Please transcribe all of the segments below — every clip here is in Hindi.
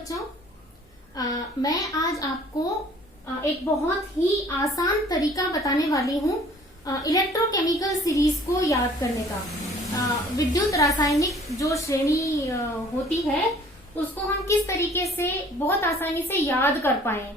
बच्चों, मैं आज आपको एक बहुत ही आसान तरीका बताने वाली हूँ इलेक्ट्रोकेमिकल सीरीज को याद करने का। विद्युत रासायनिक जो श्रेणी होती है उसको हम किस तरीके से बहुत आसानी से याद कर पाए,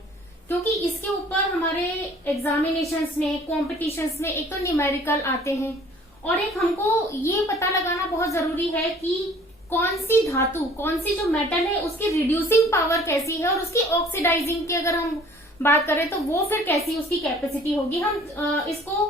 क्योंकि इसके ऊपर हमारे एग्जामिनेशंस में, कॉम्पिटिशन्स में एक तो न्यूमेरिकल आते हैं और एक हमको ये पता लगाना बहुत जरूरी है कि कौन सी धातु, कौन सी जो मेटल है उसकी रिड्यूसिंग पावर कैसी है और उसकी ऑक्सीडाइजिंग की अगर हम बात करें तो वो फिर कैसी उसकी कैपेसिटी होगी। हम इसको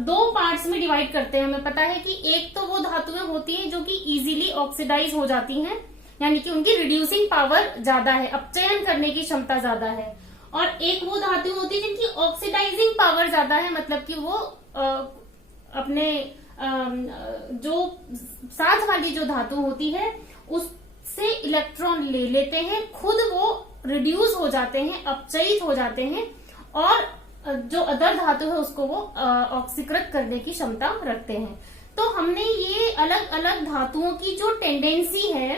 दो पार्ट्स में डिवाइड करते हैं। हमें पता है कि एक तो वो धातुएं होती हैं जो कि इजीली ऑक्सीडाइज हो जाती हैं, यानी कि उनकी रिड्यूसिंग पावर ज्यादा है, अपचयन करने की क्षमता ज्यादा है, और एक वो धातु होती है जिनकी ऑक्सीडाइजिंग पावर ज्यादा है, मतलब कि वो अपने जो साथ वाली जो धातु होती है उससे इलेक्ट्रॉन ले लेते हैं, खुद वो रिड्यूस हो जाते हैं, अपचयित हो जाते हैं, और जो अदर धातु है उसको वो ऑक्सीकृत करने की क्षमता रखते हैं। तो हमने ये अलग अलग धातुओं की जो टेंडेंसी है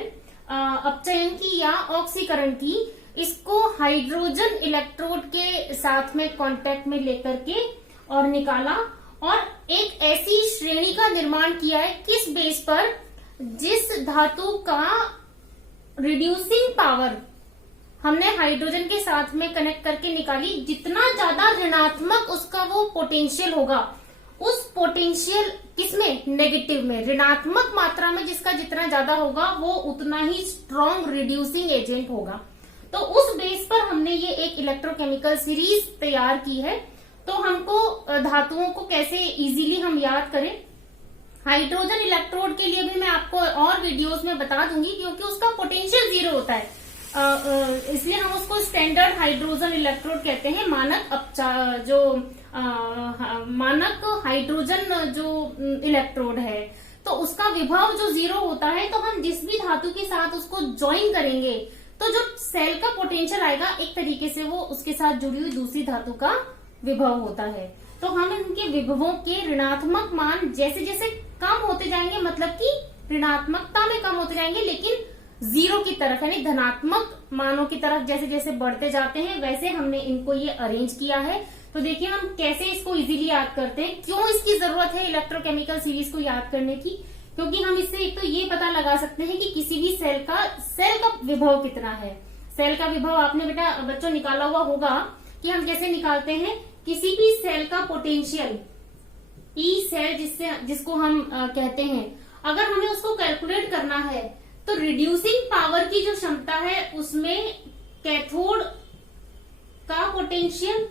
अपचयन की या ऑक्सीकरण की, इसको हाइड्रोजन इलेक्ट्रोड के साथ में कांटेक्ट में लेकर के और निकाला और एक ऐसी श्रेणी का निर्माण किया है किस बेस पर, जिस धातु का रिड्यूसिंग पावर हमने हाइड्रोजन के साथ में कनेक्ट करके निकाली, जितना ज्यादा ऋणात्मक उसका वो पोटेंशियल होगा, उस पोटेंशियल किसमें, नेगेटिव में, ऋणात्मक मात्रा में जिसका जितना ज्यादा होगा वो उतना ही स्ट्रॉन्ग रिड्यूसिंग एजेंट होगा। तो उस बेस पर हमने ये एक इलेक्ट्रोकेमिकल सीरीज तैयार की है। तो हमको धातुओं को कैसे इजीली हम याद करें, हाइड्रोजन इलेक्ट्रोड के लिए भी मैं आपको और वीडियोस में बता दूंगी, क्योंकि उसका पोटेंशियल जीरो होता है, इसलिए हम उसको स्टैंडर्ड हाइड्रोजन इलेक्ट्रोड कहते हैं। मानक हाइड्रोजन जो इलेक्ट्रोड है तो उसका विभव जो जीरो होता है, तो हम जिस भी धातु के साथ उसको ज्वाइन करेंगे तो जो सेल का पोटेंशियल आएगा एक तरीके से वो उसके साथ जुड़ी हुई दूसरी धातु का विभव होता है। तो हम इनके विभवों के ऋणात्मक मान जैसे जैसे कम होते जाएंगे, मतलब कि ऋणात्मकता में कम होते जाएंगे, लेकिन जीरो की तरफ यानी धनात्मक मानों की तरफ जैसे जैसे बढ़ते जाते हैं, वैसे हमने इनको ये अरेंज किया है। तो देखिए हम कैसे इसको इजीली याद करते हैं, क्यों इसकी जरूरत है इलेक्ट्रोकेमिकल सीरीज को याद करने की, क्योंकि हम इससे एक तो ये पता लगा सकते हैं कि किसी भी सेल का विभव कितना है। सेल का विभव आपने बेटा बच्चों निकाला हुआ होगा कि हम कैसे निकालते हैं, किसी भी सेल का पोटेंशियल ई सेल जिसको हम कहते हैं, अगर हमें उसको कैलकुलेट करना है तो रिड्यूसिंग पावर की जो क्षमता है उसमें कैथोड का पोटेंशियल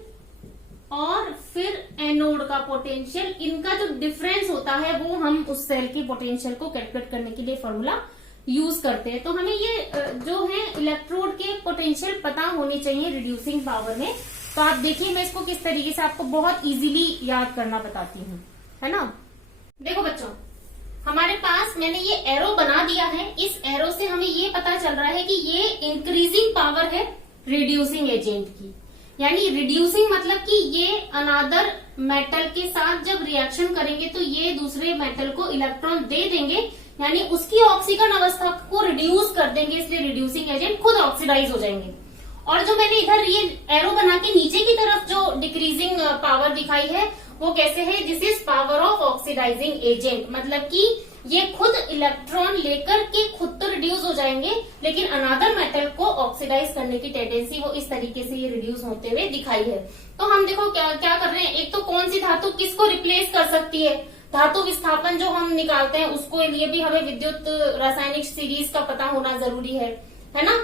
और फिर एनोड का पोटेंशियल, इनका जो डिफरेंस होता है वो हम उस सेल की पोटेंशियल को कैलकुलेट करने के लिए फॉर्मूला यूज करते हैं। तो हमें ये जो है इलेक्ट्रोड के पोटेंशियल पता होनी चाहिए रिड्यूसिंग पावर में। तो आप देखिए मैं इसको किस तरीके से आपको बहुत इजीली याद करना बताती हूँ, है ना। देखो बच्चों, हमारे पास मैंने ये एरो बना दिया है, इस एरो से हमें ये पता चल रहा है कि ये इंक्रीजिंग पावर है रिड्यूसिंग एजेंट की, यानी रिड्यूसिंग मतलब कि ये अनादर मेटल के साथ जब रिएक्शन करेंगे तो ये दूसरे मेटल को इलेक्ट्रॉन दे देंगे, यानी उसकी ऑक्सीकरण अवस्था को रिड्यूस कर देंगे, इसलिए रिड्यूसिंग एजेंट खुद ऑक्सीडाइज हो जाएंगे। और जो मैंने इधर ये एरो बना के नीचे की तरफ जो डिक्रीजिंग पावर दिखाई है वो कैसे है, this is power of oxidising agent, मतलब कि ये खुद इलेक्ट्रॉन लेकर के खुद तो रिड्यूस हो जाएंगे, लेकिन अनादर मेटल को ऑक्सीडाइज करने की टेंडेंसी वो इस तरीके से ये रिड्यूस होते हुए दिखाई है। तो हम देखो क्या कर रहे हैं, एक तो कौन सी धातु किसको रिप्लेस कर सकती है, धातु विस्थापन जो हम निकालते हैं उसको लिए भी हमें विद्युत रासायनिक सीरीज का पता होना जरूरी है ना।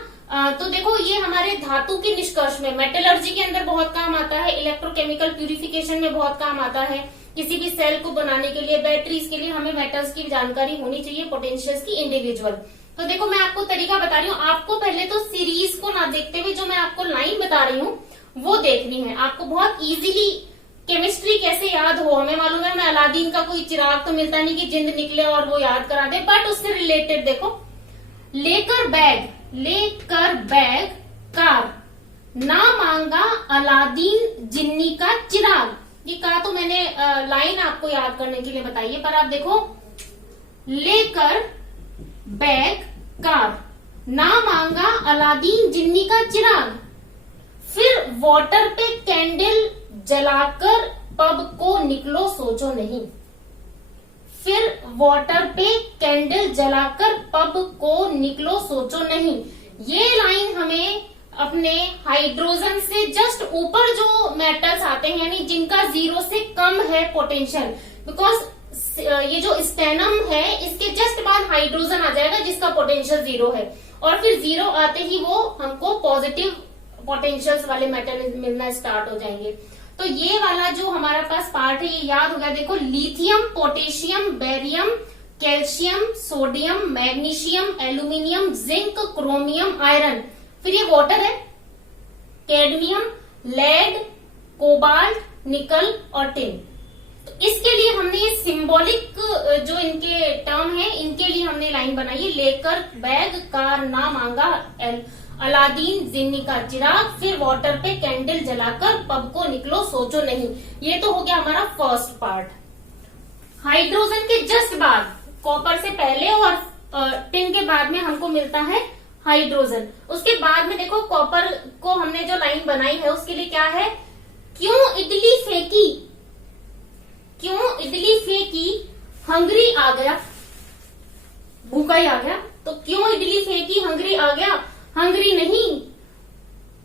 तो देखो ये हमारे धातु के निष्कर्ष में, मेटलर्जी के अंदर बहुत काम आता है, इलेक्ट्रोकेमिकल प्यूरिफिकेशन में बहुत काम आता है, किसी भी सेल को बनाने के लिए, बैटरीज के लिए हमें मेटल्स की जानकारी होनी चाहिए, पोटेंशियल्स की इंडिविजुअल। तो देखो मैं आपको तरीका बता रही हूँ, आपको पहले तो सीरीज को ना देखते हुए जो मैं आपको लाइन बता रही हूँ वो देखनी है। आपको बहुत इजीली केमिस्ट्री कैसे याद हो, हमें मालूम है, मैं अलादीन का कोई चिराग तो मिलता नहीं कि जिंद निकले और वो याद करा दे, बट उससे रिलेटेड देखो, लेकर बैग कार, ना मांगा अलादीन जिन्नी का चिराग। ये कहा तो मैंने लाइन आपको याद करने के लिए बताइए, पर आप देखो, लेकर बैग कार, ना मांगा अलादीन जिन्नी का चिराग, फिर वाटर पे कैंडल जलाकर पब को निकलो सोचो नहीं। फिर वाटर पे कैंडल जलाकर पब को निकलो सोचो नहीं। ये लाइन हमें अपने हाइड्रोजन से जस्ट ऊपर जो मेटल्स आते हैं, यानी जिनका 0 से कम है पोटेंशियल, बिकॉज ये जो स्टेनम है इसके जस्ट बाद हाइड्रोजन आ जाएगा जिसका पोटेंशियल 0 है, और फिर 0 आते ही वो हमको पॉजिटिव पोटेंशियल्स वाले मेटल मिलना स्टार्ट हो जाएंगे। तो ये वाला जो हमारा पास पार्ट है ये याद हो गया। देखो, lithium, potassium, barium, calcium, sodium, magnesium, aluminium, zinc, chromium, iron, फिर ये वाटर है, कैडमियम, लेड, कोबाल्ट, निकल और टिन। तो इसके लिए हमने ये सिंबॉलिक जो इनके टर्म है इनके लिए हमने लाइन बनाई है, लेकर बैग कार ना मांगा अलादीन जिन्नी का चिराग, फिर वाटर पे कैंडल जलाकर पब को निकलो सोचो नहीं। ये तो हो गया हमारा फर्स्ट पार्ट। हाइड्रोजन के जस्ट बाद, कॉपर से पहले और टिन के बाद में हमको मिलता है हाइड्रोजन। उसके बाद में देखो, कॉपर को हमने जो लाइन बनाई है उसके लिए क्या है, क्यों इडली फेंकी, क्यों इडली फेंकी, हंगरी आ गया, भूखा ही आ गया। तो क्यों इडली फेंकी, हंगरी आ गया, हंगरी नहीं,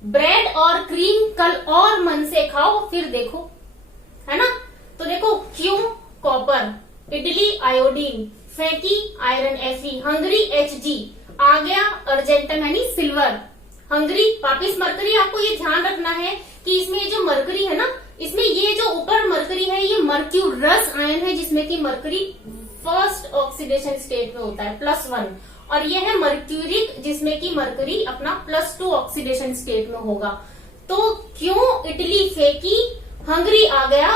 ब्रेड और क्रीम कल और मन से खाओ फिर देखो, है ना। तो देखो, क्यों कॉपर, इडली आयोडीन, फेंकी आयरन Fe, हंगरी Hg, आ गया अर्जेंटम यानी सिल्वर, हंगरी वापिस मरकरी। आपको ये ध्यान रखना है कि इसमें ये जो मरकरी है ना, इसमें ये जो ऊपर मरकरी है ये मर्क्यूरस आयन है, जिसमें कि मरकरी फर्स्ट ऑक्सीडेशन स्टेट में होता है +1, और ये है मर्क्यूरिक जिसमें कि मरकरी अपना +2 ऑक्सीडेशन स्टेट में होगा। तो क्यों इडली फेंकी, हंगरी आ गया,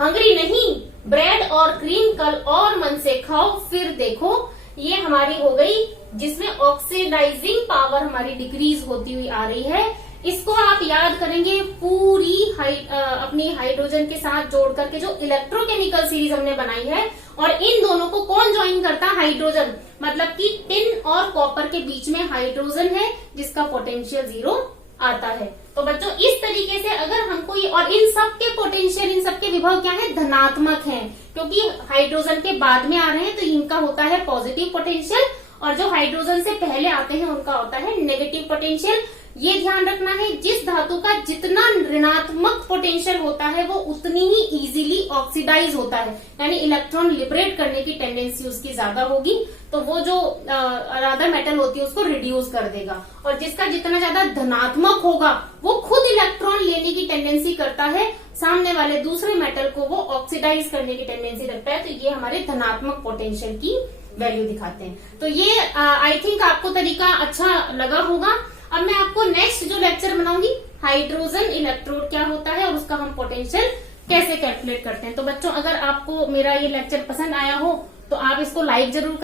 हंगरी नहीं, ब्रेड और क्रीम कल और मन से खाओ फिर देखो। ये हमारी हो गई जिसमें ऑक्सीडाइजिंग पावर हमारी डिक्रीज होती हुई आ रही है। इसको आप याद करेंगे पूरी अपनी हाइड्रोजन के साथ जोड़ करके जो इलेक्ट्रोकेमिकल सीरीज हमने बनाई है, और इन दोनों को कौन ज्वाइन करता है, हाइड्रोजन, मतलब कि टिन और कॉपर के बीच में हाइड्रोजन है जिसका पोटेंशियल 0 आता है। तो बच्चों इस तरीके से अगर हमको ये, और इन सब के पोटेंशियल, इन सब के विभव क्या है, धनात्मक हैं, क्योंकि हाइड्रोजन के बाद में आ रहे हैं तो इनका होता है पॉजिटिव पोटेंशियल, और जो हाइड्रोजन से पहले आते हैं उनका होता है नेगेटिव पोटेंशियल। ये ध्यान रखना है, जिस धातु का जितना ऋणात्मक पोटेंशियल होता है वो उतनी ही इजीली ऑक्सीडाइज होता है, यानी इलेक्ट्रॉन लिबरेट करने की टेंडेंसी उसकी ज्यादा होगी, तो वो जो अदर मेटल होती है उसको रिड्यूस कर देगा। और जिसका जितना ज्यादा धनात्मक होगा वो खुद इलेक्ट्रॉन लेने की टेंडेंसी करता है, सामने वाले दूसरे मेटल को वो ऑक्सीडाइज करने की टेंडेंसी रखता है। तो ये हमारे धनात्मक पोटेंशियल की वैल्यू दिखाते हैं। तो ये आई थिंक आपको तरीका अच्छा लगा होगा। अब मैं आपको नेक्स्ट जो लेक्चर बनाऊंगी, हाइड्रोजन इलेक्ट्रोड क्या होता है और उसका हम पोटेंशियल कैसे कैलकुलेट करते हैं। तो बच्चों अगर आपको मेरा ये लेक्चर पसंद आया हो तो आप इसको लाइक जरूर